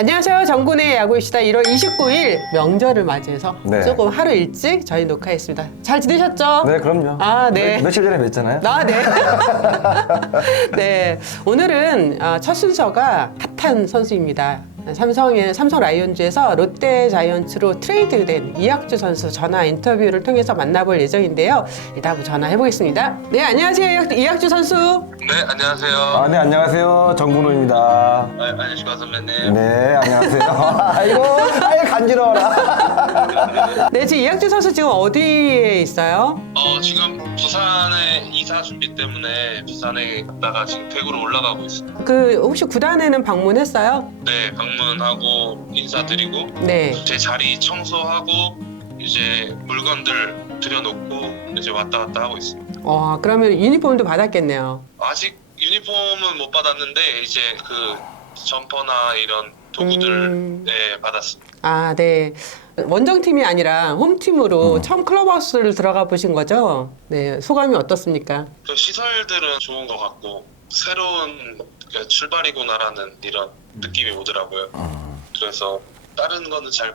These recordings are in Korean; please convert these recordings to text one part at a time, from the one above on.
안녕하세요. 정군의 야구이시다 1월 29일 명절을 맞이해서 네. 조금 하루 일찍 저희 녹화했습니다. 잘 지내셨죠? 네, 그럼요. 아, 네. 며칠 전에 뵀잖아요. 아, 네. 네. 오늘은 첫 순서가 핫한 선수입니다. 삼성 라이온즈에서 롯데 자이언츠로 트레이드된 이학주 선수 전화 인터뷰를 통해서 만나볼 예정인데요. 일단 한번 전화해 보겠습니다. 네, 안녕하세요. 이학주 선수. 네, 안녕하세요. 네, 안녕하세요. 정근호입니다. 안녕하십니까, 선배님. 네, 안녕하세요. 아이고, 아예 간지러워라. 네, 지금 이학주 선수 지금 어디에 있어요? 지금 부산에 이사 준비 때문에 부산에 갔다가 지금 대구로 올라가고 있습니다. 혹시 구단에는 방문했어요? 네, 방문하고 인사드리고 네. 제 자리 청소하고 이제 물건들 들여놓고 이제 왔다 갔다 하고 있습니다. 그러면 유니폼도 받았겠네요. 아직 유니폼은 못 받았는데 이제 그 점퍼나 이런 도구들 네, 받았습니다. 아, 네. 원정팀이 아니라 홈팀으로 처음 클럽하우스를 들어가 보신 거죠? 네. 소감이 어떻습니까? 그 시설들은 좋은 것 같고 새로운 출발이구나라는 이런 느낌이 오더라고요. 그래서 다른 거는 잘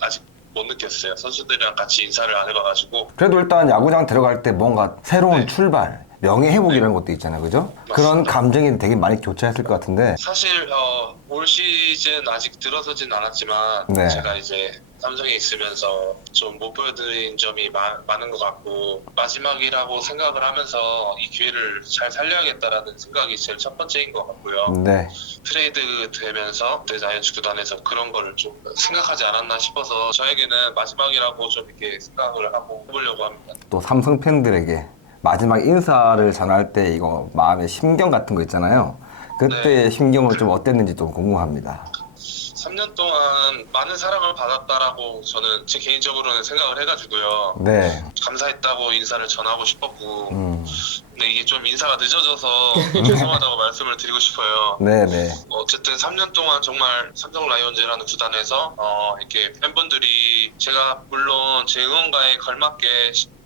아직 못 느꼈어요. 선수들이랑 같이 인사를 안 해봐가지고. 그래도 일단 야구장 들어갈 때 뭔가 새로운 출발, 명예회복이라는 것도 있잖아요. 그죠? 그런 감정이 되게 많이 교차했을 것 같은데. 사실 올 시즌 아직 들어서진 않았지만 네. 제가 이제 삼성에 있으면서 좀 못 보여드린 점이 많은 것 같고 마지막이라고 생각을 하면서 이 기회를 잘 살려야겠다라는 생각이 제일 첫 번째인 것 같고요. 네. 트레이드 되면서 자이언츠 구단에서 그런 거를 좀 생각하지 않았나 싶어서 저에게는 마지막이라고 좀 이렇게 생각을 하고 해보려고 합니다. 또 삼성 팬들에게 마지막 인사를 전할 때 이거 마음의 심경 같은 거 있잖아요. 그때의 심경은 좀 어땠는지 좀 궁금합니다. 3년 동안 많은 사랑을 받았다라고 저는 제 개인적으로는 생각을 해가지고요. 네. 감사했다고 인사를 전하고 싶었고 근데 이게 좀 인사가 늦어져서 죄송하다고 말씀을 드리고 싶어요. 네네. 어쨌든 3년 동안 정말 삼성 라이온즈라는 구단에서 이렇게 팬분들이 제가 물론 제 응원가에 걸맞게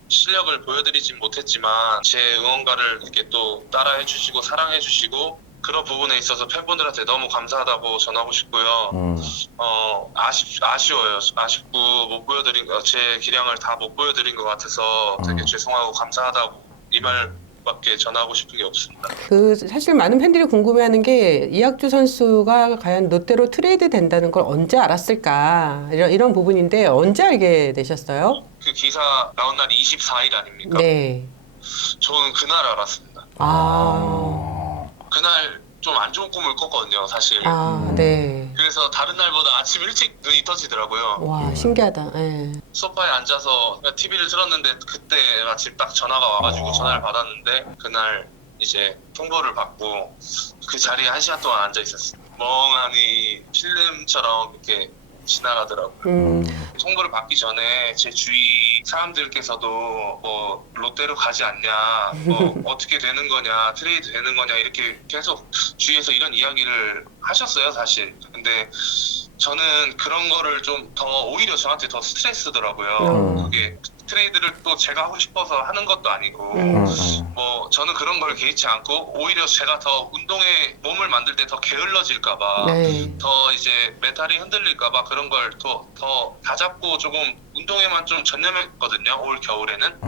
실력을 보여드리진 못했지만 제 응원가를 이렇게 또 따라해 주시고 사랑해 주시고 그런 부분에 있어서 팬분들한테 너무 감사하다고 전하고 싶고요. 아쉬워요. 아쉽고 못 보여드린 제 기량을 다 못 보여드린 것 같아서 되게 죄송하고 감사하다고 이 말밖에 전하고 싶은 게 없습니다. 사실 많은 팬들이 궁금해하는 게 이학주 선수가 과연 롯데로 트레이드 된다는 걸 언제 알았을까 이런 부분인데 언제 알게 되셨어요? 그 기사 나온 날이 24일 아닙니까? 네. 저는 그날 알았습니다. 그날 좀 안 좋은 꿈을 꿨거든요, 사실. 네. 그래서 다른 날보다 아침 일찍 눈이 떠지더라고요. 와, 신기하다. 네. 소파에 앉아서 TV를 틀었는데 그때 마침 딱 전화가 와가지고 전화를 받았는데 그날 이제 통보를 받고 그 자리에 1시간 동안 앉아 있었어요. 멍하니 필름처럼 이렇게 지나가더라고요. 통보를 받기 전에 제 주위 사람들께서도 뭐 롯데로 가지 않냐, 뭐 어떻게 되는 거냐, 트레이드 되는 거냐 이렇게 계속 주위에서 이런 이야기를 하셨어요, 사실. 근데 저는 그런 거를 좀 더 오히려 저한테 더 스트레스더라고요. 그게 트레이드를 또 제가 하고 싶어서 하는 것도 아니고 뭐 저는 그런 걸 개의치 않고 오히려 제가 더 운동에 몸을 만들 때 더 게을러질까봐 더 이제 멘탈이 흔들릴까봐 그런 걸 더 다잡고 조금 운동에만 좀 전념했거든요, 올 겨울에는.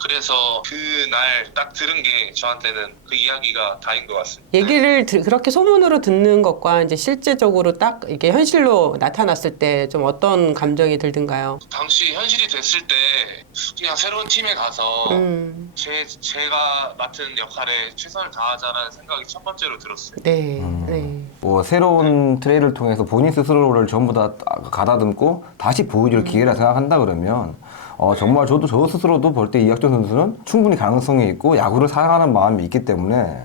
그래서 그날 딱 들은 게 저한테는 그 이야기가 다인 것 같습니다. 얘기를 그렇게 소문으로 듣는 것과 이제 실제적으로 딱 이게 현실로 나타났을 때 좀 어떤 감정이 들든가요? 당시 현실이 됐을 때 그냥 새로운 팀에 가서 제가 맡은 역할에 최선을 다하자라는 생각이 첫 번째로 들었어요. 네. 네. 뭐 새로운 트레이드를 통해서 본인 스스로를 전부 다 가다듬고 다시 보여줄 기회라 생각한다 그러면 정말 저도 저 스스로도 볼 때 이학주 선수는 충분히 가능성이 있고 야구를 사랑하는 마음이 있기 때문에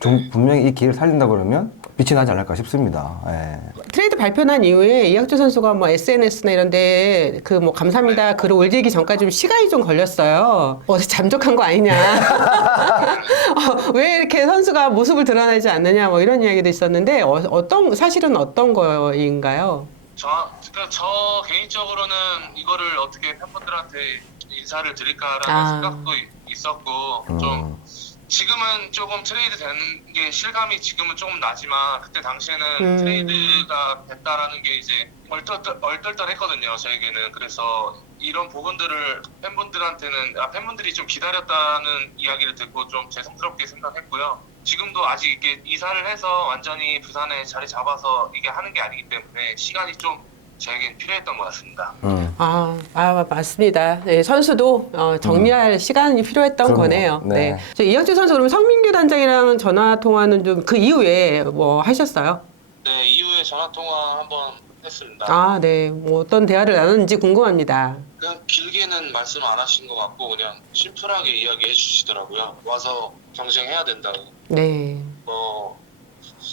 좀 분명히 이 기회를 살린다 그러면 빛이 나지 않을까 싶습니다. 예. 트레이드 발표난 이후에 이학주 선수가 뭐 SNS나 이런데 그 뭐 감사합니다 글을 올리기 전까지 좀 시간이 좀 걸렸어요. 잠적한 거 아니냐? 왜 이렇게 선수가 모습을 드러내지 않느냐? 뭐 이런 이야기도 있었는데 사실은 어떤 거인가요? 저 개인적으로는 이거를 어떻게 팬분들한테 인사를 드릴까라는 생각도 있었고 좀 지금은 조금 트레이드 되는 게 실감이 지금은 조금 나지만 그때 당시에는 트레이드가 됐다라는 게 이제 얼떨떨했거든요, 저에게는. 그래서 이런 부분들을 팬분들이 좀 기다렸다는 이야기를 듣고 좀 죄송스럽게 생각했고요. 지금도 아직 이게 이사를 해서 완전히 부산에 자리 잡아서 이게 하는 게 아니기 때문에 시간이 좀 저에겐 필요했던 것 같습니다. 맞습니다. 네, 선수도 정리할 시간이 필요했던 그럼요. 거네요. 네. 네. 저 이혁주 선수 그럼 성민규 단장이랑 전화 통화는 좀 그 이후에 뭐 하셨어요? 네, 이후에 전화 통화 한번 했습니다. 네. 뭐 어떤 대화를 나눴는지 궁금합니다. 그냥 길게는 말씀 안 하신 것 같고 그냥 심플하게 이야기해 주시더라고요. 와서 경쟁해야 된다고. 네.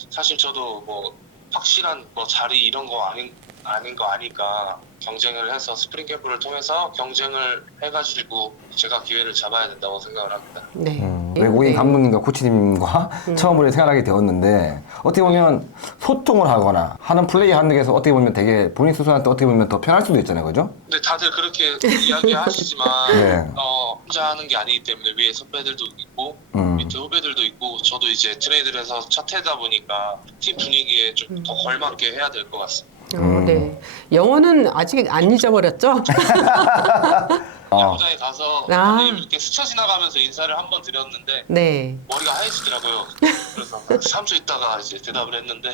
사실 저도 확실한 자리 이런 거 아닌 거 아니까 경쟁을 해서 스프링 캠프를 통해서 경쟁을 해가지고 제가 기회를 잡아야 된다고 생각을 합니다. 네. 외국인 네. 감독님과 코치님과 처음으로 생활하게 되었는데 어떻게 보면 소통을 하거나 하는 플레이 하는 데서 어떻게 보면 되게 본인 스스로한테 어떻게 보면 더 편할 수도 있잖아요, 그죠? 근데 다들 그렇게 이야기하시지만 네. 혼자 하는 게 아니기 때문에 위에 선배들도 있고 밑에 후배들도 있고 저도 이제 트레이드를 해서 첫 해다 보니까 팀 분위기에 좀 더 걸맞게 해야 될 것 같습니다. 네. 영어는 아직 안 잊어버렸죠? 야구장에 가서 아. 선생님 이렇게 스쳐 지나가면서 인사를 한 번 드렸는데 네. 머리가 하얘지더라고요. 그래서 3초 있다가 이제 대답을 했는데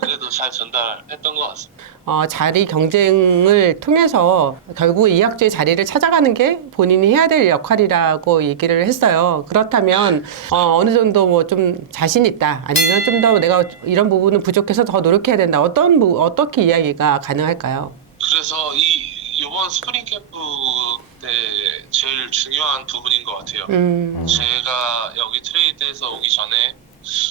그래도 잘 전달했던 것 같습니다. 자리 경쟁을 통해서 결국 이학주의 자리를 찾아가는 게 본인이 해야 될 역할이라고 얘기를 했어요. 그렇다면 어느 정도 뭐 좀 자신 있다, 아니면 좀 더 내가 이런 부분은 부족해서 더 노력해야 된다. 어떻게 이야기가 가능할까요? 그래서 이번 스프링 캠프 때 제일 중요한 부분인 것 같아요. 제가 여기 트레이드에서 오기 전에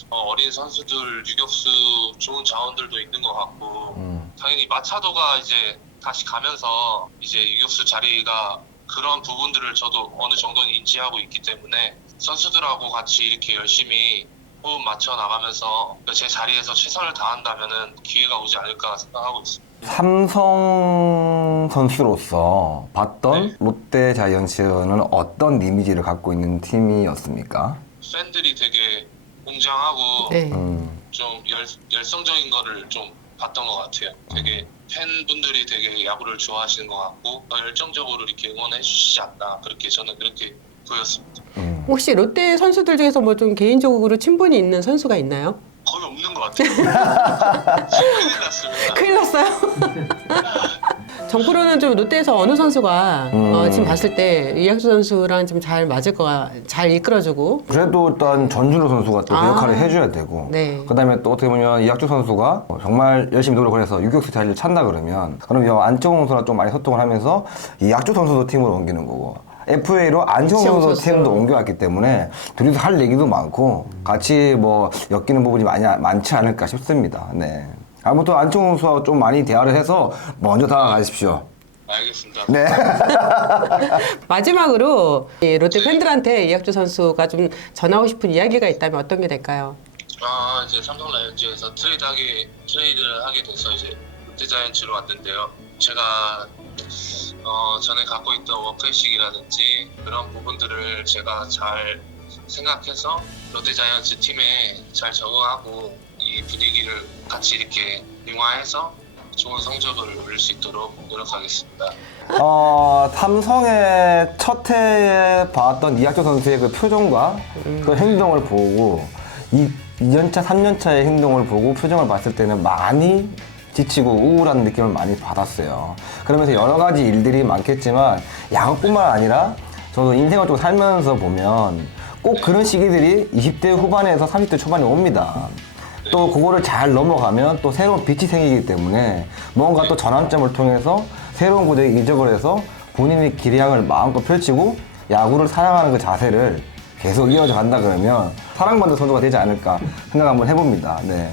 어린 선수들, 유격수 좋은 자원들도 있는 것 같고 당연히 마차도가 이제 다시 가면서 이제 유격수 자리가 그런 부분들을 저도 어느 정도는 인지하고 있기 때문에 선수들하고 같이 이렇게 열심히 호흡 맞춰 나가면서 제 자리에서 최선을 다한다면은 기회가 오지 않을까 생각하고 있습니다. 삼성 선수로서 봤던 롯데 자이언츠는 어떤 이미지를 갖고 있는 팀이었습니까? 팬들이 되게 웅장하고 네. 좀 열성적인 거를 좀 봤던 것 같아요. 되게 팬분들이 되게 야구를 좋아하시는 것 같고 열정적으로 이렇게 응원해 주시지 않나, 그렇게 저는 그렇게 보였습니다. 혹시 롯데 선수들 중에서 뭐 좀 개인적으로 친분이 있는 선수가 있나요? 거의 없는 것 같아요. 큰일 났습니다. 큰일 났어요. 정프로는 좀 롯데에서 어느 선수가 지금 봤을 때 이학주 선수랑 좀 잘 이끌어주고. 그래도 일단 전준호 선수가 또 그 역할을 해줘야 되고 네. 그다음에 또 어떻게 보면 이학주 선수가 정말 열심히 노력을 해서 유격수 자리를 찾나 그러면 안정홍 선수랑 좀 많이 소통을 하면서 이학주 선수도 팀으로 옮기는 거고 FA로 안정홍 선수 팀도 옮겨왔기 때문에 둘이서 할 얘기도 많고 같이 뭐 엮이는 부분이 많지 않을까 싶습니다. 네. 아무튼 안정홍 선수와 좀 많이 대화를 해서 먼저 다가가십시오. 알겠습니다. 네. 마지막으로 이 롯데 팬들한테 이학주 선수가 좀 전하고 싶은 이야기가 있다면 어떤 게 될까요? 이제 삼성 라이온즈에서 트레이드를 하게 돼서 이제 롯데 자이언츠로 왔는데요. 제가 전에 갖고 있던 워크의식이라든지 그런 부분들을 제가 잘 생각해서 롯데 자이언츠 팀에 잘 적응하고 이 분위기를 같이 이렇게 융화해서 좋은 성적을 올릴 수 있도록 노력하겠습니다. 삼성의 첫 해에 봤던 이학주 선수의 그 표정과 그 행동을 보고 2년차, 3년차의 행동을 보고 표정을 봤을 때는 많이 지치고 우울한 느낌을 많이 받았어요. 그러면서 여러 가지 일들이 많겠지만 야구뿐만 아니라 저도 인생을 좀 살면서 보면 꼭 그런 시기들이 20대 후반에서 30대 초반에 옵니다. 또 그거를 잘 넘어가면 또 새로운 빛이 생기기 때문에 뭔가 또 전환점을 통해서 새로운 구대에 이적을 해서 본인의 기량을 마음껏 펼치고 야구를 사랑하는 그 자세를 계속 이어져 간다 그러면 사랑받는 선수가 되지 않을까 생각 한번 해봅니다. 네.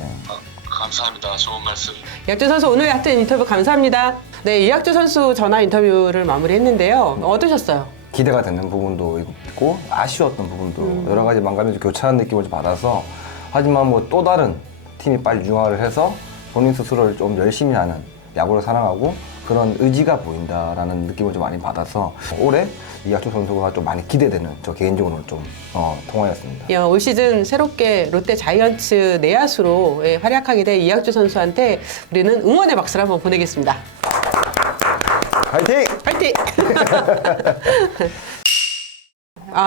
감사합니다. 좋은 말씀. 이학주 선수 오늘 하여튼 인터뷰 감사합니다. 네, 이학주 선수 전화 인터뷰를 마무리했는데요. 어떠셨어요? 기대가 되는 부분도 있고 아쉬웠던 부분도 여러 가지 망가면서 교차한 느낌을 좀 받아서 하지만 뭐 또 다른 팀이 빨리 융화를 해서 본인 스스로를 좀 열심히 하는 야구를 사랑하고 그런 의지가 보인다라는 느낌을 좀 많이 받아서 올해 이학주 선수가 좀 많이 기대되는 저 개인적으로는 좀 통화였습니다. 야, 올 시즌 새롭게 롯데 자이언츠 내야수로 활약하게 된 이학주 선수한테 우리는 응원의 박수를 한번 보내겠습니다. 파이팅! 파이팅!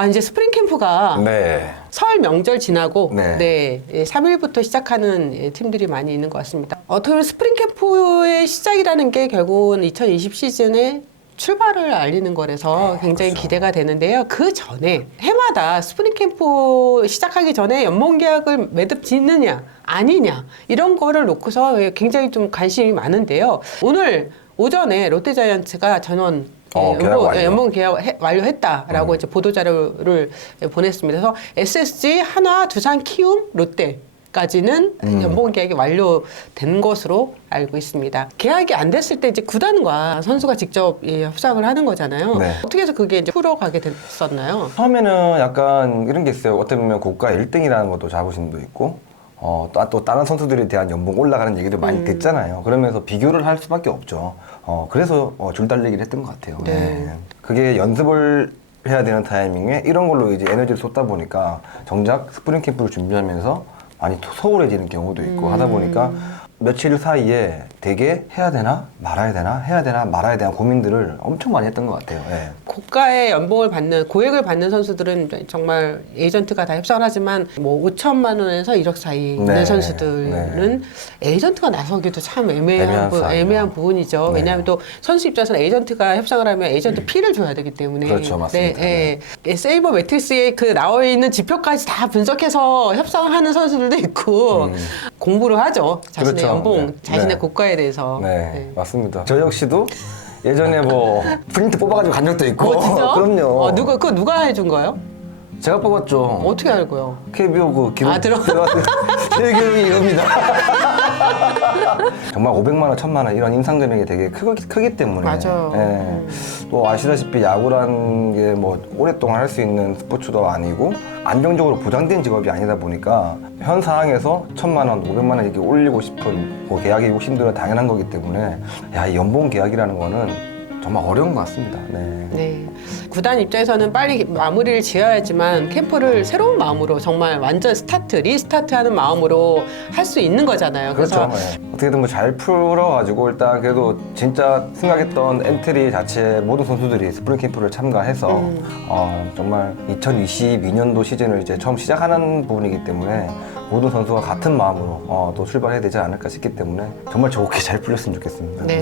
이제 스프링 캠프가 네. 설 명절 지나고 네. 3일부터 시작하는 팀들이 많이 있는 것 같습니다. 어떻게 보면 스프링 캠프의 시작이라는 게 결국은 2020 시즌에 출발을 알리는 거라서 굉장히 그렇죠. 기대가 되는데요. 그 전에 해마다 스프링 캠프 시작하기 전에 연봉 계약을 매듭 짓느냐 아니냐 이런 거를 놓고서 굉장히 좀 관심이 많은데요. 오늘 오전에 롯데자이언츠가 전원 연봉 계약 완료했다라고 이제 보도 자료를 보냈습니다. 그래서 SSG, 한화, 두산, 키움, 롯데까지는 연봉 계약이 완료된 것으로 알고 있습니다. 계약이 안 됐을 때 이제 구단과 선수가 직접 협상을 하는 거잖아요. 네. 어떻게 해서 그게 이제 풀어가게 됐었나요? 처음에는 약간 이런 게 있어요. 어떻게 보면 고가 1등이라는 것도 자부심도 있고 또 다른 선수들에 대한 연봉 올라가는 얘기도 많이 듣잖아요. 그러면서 비교를 할 수밖에 없죠. 그래서 줄 달리기를 했던 것 같아요. 네. 그게 연습을 해야 되는 타이밍에 이런 걸로 이제 에너지를 쏟다 보니까 정작 스프링 캠프를 준비하면서 많이 소홀해지는 경우도 있고 하다 보니까 며칠 사이에 되게 해야 되나 말아야 되나 해야 되나 말아야 되나 고민들을 엄청 많이 했던 것 같아요. 예. 고가의 연봉을 받는 고액을 받는 선수들은 정말 에이전트가 다 협상을 하지만 뭐 5천만 원에서 1억 사이 있는 네. 선수들은 에이전트가 나서기도 참 애매한 부분이죠. 네. 왜냐하면 또 선수 입장에서는 에이전트가 협상을 하면 에이전트 피를 줘야 되기 때문에 그렇죠, 맞습니다. 세이버 매트릭스에 그 나와 있는 지표까지 다 분석해서 협상을 하는 선수들도 있고 공부를 하죠. 자신의 그렇죠. 연봉, 네. 자신의 네. 고가에 대해서. 네, 맞습니다. 저 역시도 예전에 뭐 프린트 뽑아가지고 간 적도 있고. 진짜? 그럼요. 그거 누가 해준 거예요? 제가 뽑았죠. 어떻게 알고요? KBO 그 기록 들어갔어요. 실기록이 이겁니다. 정말 500만 원, 1000만 원 이런 인상 금액이 되게 크기 때문에. 맞아요. 예. 또 아시다시피 야구라는 게 뭐 오랫동안 할 수 있는 스포츠도 아니고 안정적으로 보장된 직업이 아니다 보니까 현 상황에서 1000만 원, 500만 원 이렇게 올리고 싶은 뭐 계약의 욕심들은 당연한 거기 때문에 이 연봉 계약이라는 거는 정말 어려운 것 같습니다. 네. 네. 구단 입장에서는 빨리 마무리를 지어야지만 캠프를 새로운 마음으로 정말 완전 리스타트하는 마음으로 할 수 있는 거잖아요. 그렇죠. 그래서 네. 어떻게든 뭐 잘 풀어가지고 일단 그래도 진짜 생각했던 엔트리 자체 모든 선수들이 스프링 캠프를 참가해서 정말 2022년도 시즌을 이제 처음 시작하는 부분이기 때문에 모든 선수가 같은 마음으로 또 출발해야 되지 않을까 싶기 때문에 정말 좋게 잘 풀렸으면 좋겠습니다. 네.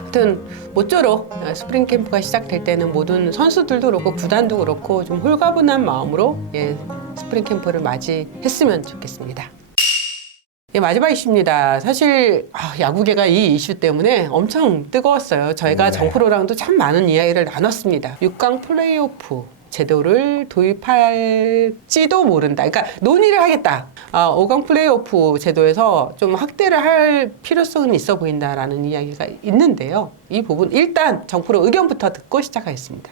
하여튼 모쪼록 스프링 캠프가 시작될 때는 모든 선수들도 그렇고 구단도 그렇고 좀 홀가분한 마음으로 스프링 캠프를 맞이했으면 좋겠습니다. 마지막 이슈입니다. 사실 야구계가 이 이슈 때문에 엄청 뜨거웠어요. 저희가 네. 정프로랑도 참 많은 이야기를 나눴습니다. 6강 플레이오프 제도를 도입할지도 모른다. 그러니까 논의를 하겠다. 5강 플레이오프 제도에서 좀 확대를 할 필요성은 있어 보인다라는 이야기가 있는데요. 이 부분 일단 정프로 의견부터 듣고 시작하겠습니다.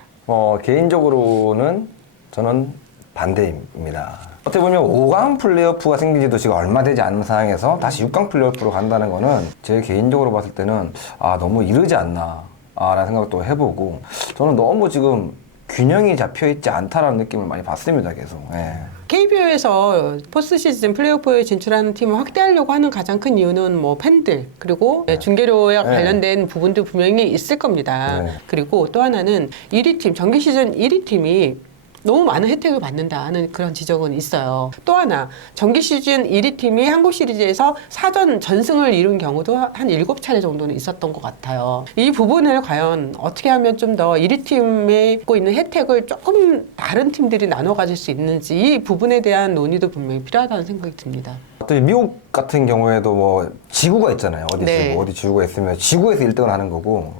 개인적으로는 저는 반대입니다. 어떻게 보면 5강 플레이오프가 생긴 지도 지금 얼마 되지 않은 상황에서 다시 6강 플레이오프로 간다는 거는 제 개인적으로 봤을 때는 너무 이르지 않나 라는 생각도 해보고 저는 너무 지금 균형이 잡혀 있지 않다라는 느낌을 많이 받습니다. 계속. KBO에서 포스트 시즌 플레이오프에 진출하는 팀을 확대하려고 하는 가장 큰 이유는 뭐 팬들 그리고 중계료와 관련된 부분도 분명히 있을 겁니다. 네. 그리고 또 하나는 1위 팀, 정기 시즌 1위 팀이 너무 많은 혜택을 받는다는 그런 지적은 있어요. 또 하나 정기 시즌 1위 팀이 한국 시리즈에서 사전 전승을 이룬 경우도 한 7차례 정도는 있었던 것 같아요. 이 부분을 과연 어떻게 하면 좀 더 1위 팀에 갖고 있는 혜택을 조금 다른 팀들이 나눠 가질 수 있는지 이 부분에 대한 논의도 분명히 필요하다는 생각이 듭니다. 또 미국 같은 경우에도 뭐 지구가 있잖아요. 어디 지구가 있으면 지구에서 1등을 하는 거고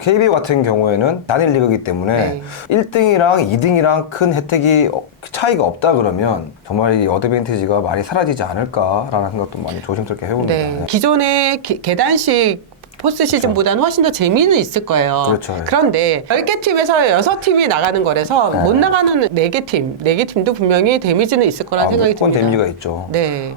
KBO 같은 경우에는 단일 리그이기 때문에 1등이랑 2등이랑 큰 혜택이 차이가 없다 그러면 정말 이 어드밴티지가 많이 사라지지 않을까라는 생각도 많이 조심스럽게 해봅니다. 기존의 계단식 포스트 시즌보다는 훨씬 더 재미는 있을 거예요. 그렇죠. 그런데 10개 팀에서 6팀이 나가는 거라서 못 나가는 4개 팀도 분명히 데미지는 있을 거라는 생각이 무조건 듭니다. 데미지가 있죠. 네.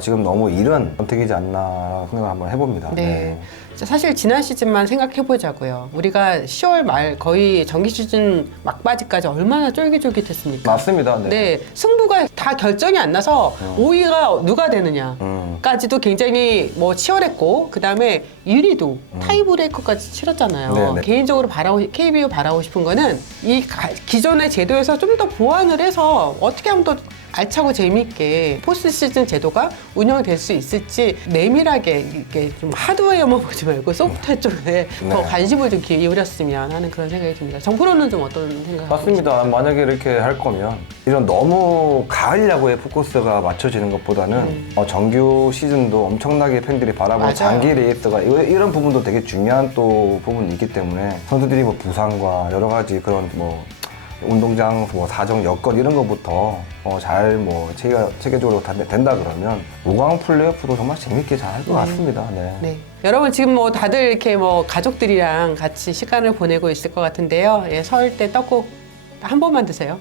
지금 너무 이른 선택이지 않나 생각을 한번 해봅니다. 네. 사실 지난 시즌만 생각해 보자고요. 우리가 10월 말 거의 정기 시즌 막바지까지 얼마나 쫄깃쫄깃했습니까? 맞습니다. 네. 네, 승부가 다 결정이 안 나서 5위가 누가 되느냐까지도 굉장히 뭐 치열했고, 그 다음에 1위도 타이브레이커까지 치렀잖아요. 네네. 개인적으로 KBO 바라고 싶은 거는 이 기존의 제도에서 좀 더 보완을 해서 어떻게 하면 더 알차고 재미있게 포스트 시즌 제도가 운영될 수 있을지 내밀하게 이렇게 좀 하드웨어만 보지 말고 소프트웨어 쪽에 더 관심을 좀 기울였으면 하는 그런 생각이 듭니다. 정프로는 좀 어떤 생각이 맞습니다. 만약에 이렇게 할 거면 이런 너무 가을 야구에 포커스가 맞춰지는 것보다는 정규 시즌도 엄청나게 팬들이 바라보는 맞아요. 장기 레이스가 이런 부분도 되게 중요한 또 부분이 있기 때문에 선수들이 뭐 부상과 여러 가지 그런 뭐 운동장 뭐 사정 여건 이런 것부터 잘 뭐 체계적으로 된다 그러면 5강 플레이오프도 정말 재밌게 잘 할 것 같습니다. 네. 네. 여러분 지금 뭐 다들 이렇게 뭐 가족들이랑 같이 시간을 보내고 있을 것 같은데요. 예, 설 때 떡국 한 번만 드세요.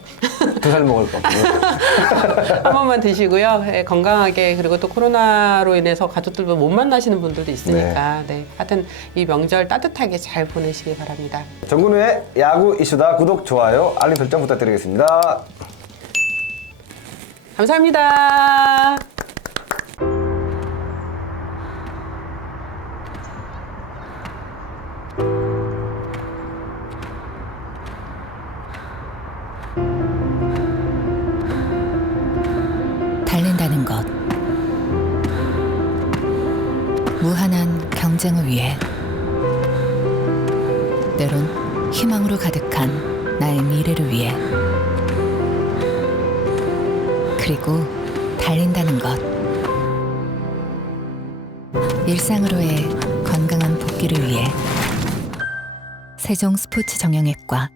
2살 먹을 것 같아요. 한 번만 드시고요. 예, 건강하게, 그리고 또 코로나로 인해서 가족들도 못 만나시는 분들도 있으니까 네. 하여튼 이 명절 따뜻하게 잘 보내시기 바랍니다. 정근우의 야구 이슈다. 구독, 좋아요, 알림 설정 부탁드리겠습니다. 감사합니다. 달린다는 것, 무한한 경쟁을 위해, 때론 희망으로 가득한 나의 미래를 위해, 그리고 달린다는 것, 일상으로의 건강한 복귀를 위해 세종 스포츠 정형외과